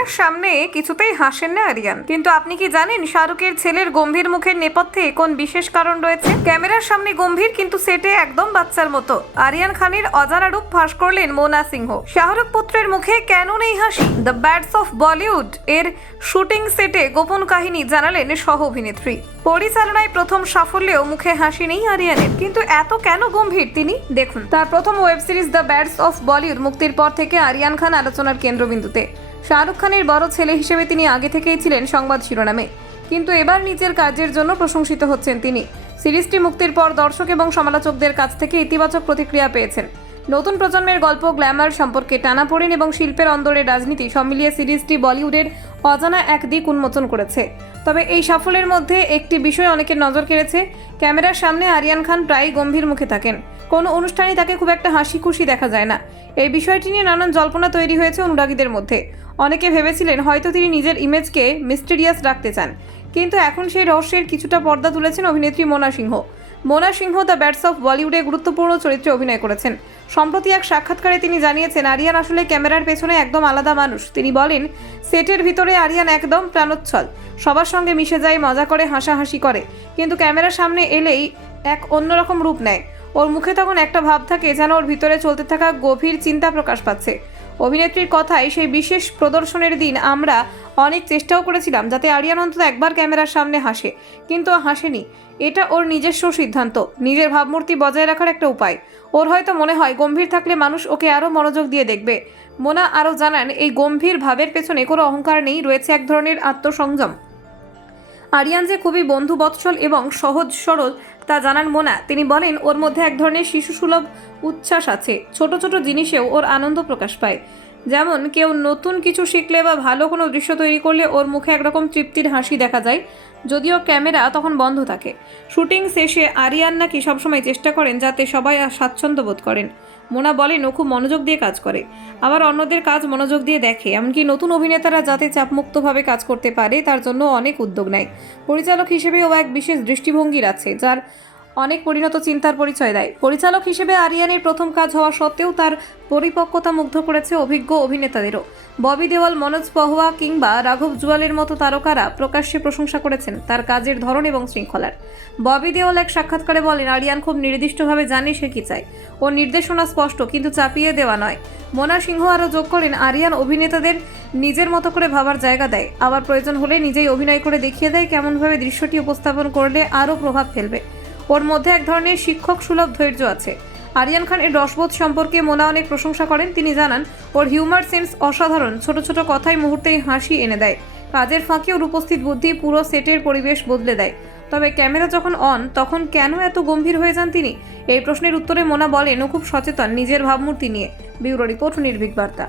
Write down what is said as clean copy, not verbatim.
ক্যামেরার সামনে কিছুতেই হাসেন না আরিয়ান, কিন্তু আপনি কি জানেন শাহরুখের ছেলের গম্ভীর মুখের নেপথ্যে কোন বিশেষ কারণ রয়েছে? ক্যামেরার সামনে গম্ভীর কিন্তু সেটে একদম বাচ্চার মতো আরিয়ান খানের অজানা রূপ ফাঁস করলেন মোনা সিংহ। শাহরুখ পুত্রের মুখে কেন নেই হাসি? দ্য ব্যাডস অফ বলিউড এর শুটিং সেটে গোপন কাহিনী জানালেন সহ অভিনেত্রী। পরিচালনায় প্রথম সাফল্যেও মুখে হাসি নেই আরিয়ানের, কিন্তু এত কেন গম্ভীর তিনি? দেখুন, তার প্রথম web series the ব্যাডস of Bollywood মুক্তির পর থেকে আরিয়ান খান আলোচনার কেন্দ্রবিন্দুতে। শাহরুখ খানের বড় ছেলে হিসেবে তিনি আগে থেকেই ছিলেন সংবাদ শিরোনামে, কিন্তু এবার নিজের কাজের জন্য প্রশংসিত হচ্ছেন তিনি। সিরিজটি মুক্তির পর দর্শক এবং সমালোচকদের কাছ থেকে ইতিবাচক প্রতিক্রিয়া পেয়েছেন। নতুন প্রজন্মের গল্প, গ্ল্যামার, সম্পর্কে টানাপোড়েন এবং শিল্পের অন্দরের রাজনীতি সব মিলিয়ে সিরিজটি বলিউডের অজানা এক দিক উন্মোচন করেছে। তবে এই সাফল্যের মধ্যে একটি বিষয় অনেকের নজর কেড়েছে। ক্যামেরার সামনে আরিয়ান খান প্রায়ই গম্ভীর মুখে থাকেন। কোনো অনুষ্ঠানে তাকে খুব একটা হাসি খুশি দেখা যায় না। এই বিষয়টি নিয়ে নানান জল্পনা তৈরি হয়েছে অনুরাগীদের মধ্যে। অনেকে ভেবেছিলেন হয়তো তিনি নিজের ইমেজকে মিস্টেরিয়াস রাখতে চান, কিন্তু এখন সেই রহস্যের কিছুটা পর্দা তুলেছেন অভিনেত্রী মোনা সিংহ। মোনা সিংহ দ্য ব্যাডস অফ বলিউডে গুরুত্বপূর্ণ চরিত্রে অভিনয় করেছেন। সম্প্রতি এক সাক্ষাৎকারে তিনি জানিয়েছেন আরিয়ান আসলে ক্যামেরার পেছনে একদম আলাদা মানুষ। তিনি বলেন, সেটের ভিতরে আরিয়ান একদম প্রাণোচ্ছল, সবার সঙ্গে মিশে যায়, মজা করে, হাসাহাসি করে, কিন্তু ক্যামেরার সামনে এলেই এক অন্যরকম রূপ নেয়। ওর মুখে তখন একটা ভাব থাকে যেন ওর ভিতরে চলতে থাকা গভীর চিন্তা প্রকাশ পাচ্ছে। অভিনেত্রীর কথায়, সেই বিশেষ প্রদর্শনের দিন আমরা অনেক চেষ্টাও করেছিলাম যাতে আরিয়ান অন্তত একবার ক্যামেরার সামনে হাসে, কিন্তু হাসেনি। এটা ওর নিজস্ব সিদ্ধান্ত, নিজের ভাবমূর্তি বজায় রাখার একটা উপায়। ওর হয়তো মনে হয় গম্ভীর থাকলে মানুষ ওকে আরও মনোযোগ দিয়ে দেখবে। মোনা আরও জানান, এই গম্ভীর ভাবের পেছনে কোনো অহংকার নেই, রয়েছে এক ধরনের আত্মসংযম। আরিয়ান যে খুবই বন্ধুবৎসল এবং সহজ সরল তা জানান মোনা। তিনি বলেন, ওর মধ্যে এক ধরনের শিশুসুলভ উচ্ছ্বাস আছে। ছোট ছোট জিনিসেও ওর আনন্দ প্রকাশ পায়। যেমন কেউ নতুন কিছু শিখলে বা ভালো কোনো দৃশ্য তৈরি করলে ওর মুখে একরকম তৃপ্তির হাসি দেখা যায়, যদিও ক্যামেরা তখন বন্ধ থাকে। শুটিং শেষে আরিয়ান নাকি সবসময় চেষ্টা করেন যাতে সবাই স্বাচ্ছন্দ্য বোধ করেন। মোনা বলেন, ও খুব মনোযোগ দিয়ে কাজ করে, আবার অন্যদের কাজ মনোযোগ দিয়ে দেখে, এমনকি নতুন অভিনেতারা যাতে চাপমুক্তভাবে কাজ করতে পারে তার জন্য অনেক উদ্যোগ নেয়। পরিচালক হিসেবেও এক বিশেষ দৃষ্টিভঙ্গির আছে, যার অনেক পরিণত চিন্তার পরিচয় দেয়। পরিচালক হিসেবে আরিয়ানের প্রথম কাজ হওয়া সত্ত্বেও তার পরিপক্কতা মুগ্ধ করেছে অভিজ্ঞ অভিনেতাদেরও। ববি দেওয়াল, মনোজ পাহোয়া কিংবা রাঘব জুয়ালের মতো তারকারা প্রকাশ্যে প্রশংসা করেছেন তার কাজের ধরন এবং শৃঙ্খলার। ববি দেওয়াল এক সাক্ষাৎকারে বলেন, আরিয়ান খুব নির্দিষ্টভাবে জানে সে কী চায়। ওর নির্দেশনা স্পষ্ট, কিন্তু চাপিয়ে দেওয়া নয়। মোনা সিংহ আরও যোগ করেন, আরিয়ান অভিনেতাদের নিজের মতো করে ভাবার জায়গা দেয়, আবার প্রয়োজন হলে নিজেই অভিনয় করে দেখিয়ে দেয় কেমনভাবে দৃশ্যটি উপস্থাপন করলে আরও প্রভাব ফেলবে। ওর মধ্যে এক ধরনের শিক্ষক সুলভ ধৈর্য আছে। আরিয়ান খানের রসবোধ সম্পর্কে মোনা অনেক প্রশংসা করেন। তিনি জানান, ওর হিউমার সেন্স অসাধারণ, ছোট ছোট কথাই মুহূর্তেই হাসি এনে দেয়। কাজের ফাঁকে ওর উপস্থিত বুদ্ধি পুরো সেটের পরিবেশ বদলে দেয়। তবে ক্যামেরা যখন অন তখন কেন এত গম্ভীর হয়ে যান তিনি? এই প্রশ্নের উত্তরে মোনা বলেন, ও খুব সচেতন নিজের ভাবমূর্তি নিয়ে। ব্যুরো রিপোর্ট, নির্ভীক বার্তা।